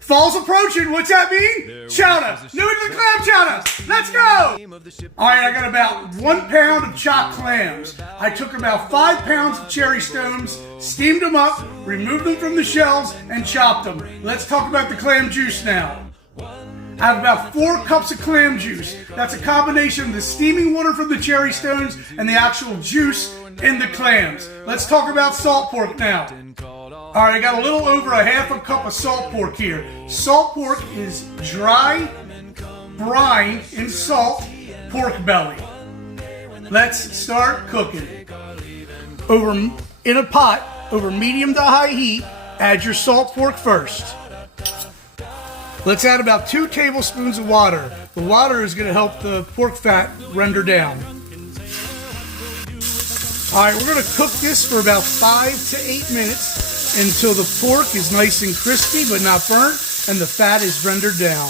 Fall's approaching. What's that mean? Chowder. New to the clam chowder. Let's go. All right, I got about 1 pound of chopped clams. I took about 5 pounds of cherry stones, steamed them up, removed them from the shells, and chopped them. Let's talk about the clam juice now. I have about 4 cups of clam juice. That's a combination of the steaming water from the cherry stones and the actual juice in the clams. Let's talk about salt pork now. All right, I got a little over a half a cup of salt pork here. Salt pork is dry, brine in salt pork belly. Let's start cooking. In a pot, over medium to high heat, add your salt pork first. Let's add about 2 tablespoons of water. The water is going to help the pork fat render down. All right, we're going to cook this for about 5 to 8 minutes until the pork is nice and crispy but not burnt and the fat is rendered down.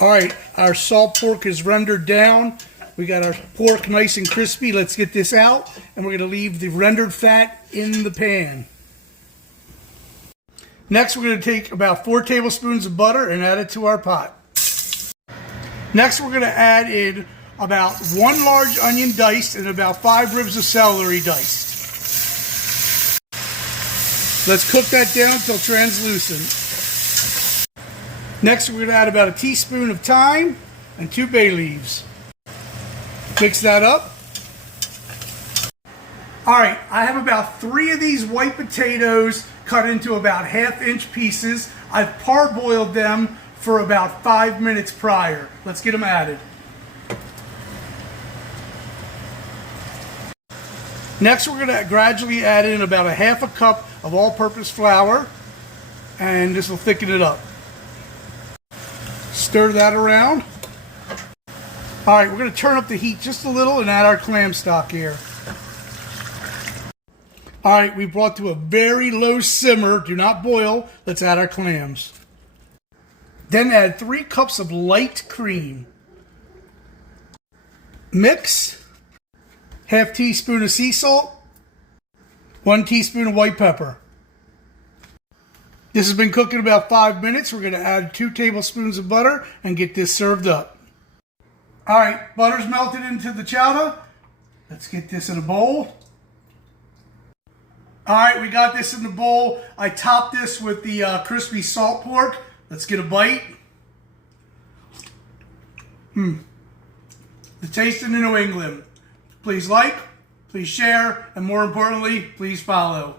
All right, our salt pork is rendered down. We got our pork nice and crispy. Let's get this out, and we're going to leave the rendered fat in the pan. Next, we're going to take about 4 tablespoons of butter and add it to our pot. Next, we're going to add in about 1 large onion diced and about 5 ribs of celery diced. Let's cook that down until translucent. Next, we're going to add about a teaspoon of thyme and 2 bay leaves. Mix that up. All right, I have about 3 of these white potatoes cut into about 1/2-inch pieces. I've parboiled them for about 5 minutes prior. Let's get them added. Next, we're going to gradually add in about a 1/2 cup of all-purpose flour, and this will thicken it up. Stir that around. All right, we're going to turn up the heat just a little and add our clam stock here. All right, we brought to a very low simmer. Do not boil. Let's add our clams. Then add 3 cups of light cream. Mix. 1/2 teaspoon of sea salt. 1 teaspoon of white pepper. This has been cooking about 5 minutes. We're going to add 2 tablespoons of butter and get this served up. All right, butter's melted into the chowder. Let's get this in a bowl. All right, we got this in the bowl. I topped this with the crispy salt pork. Let's get a bite. The taste of New England. Please like, please share, and more importantly, please follow.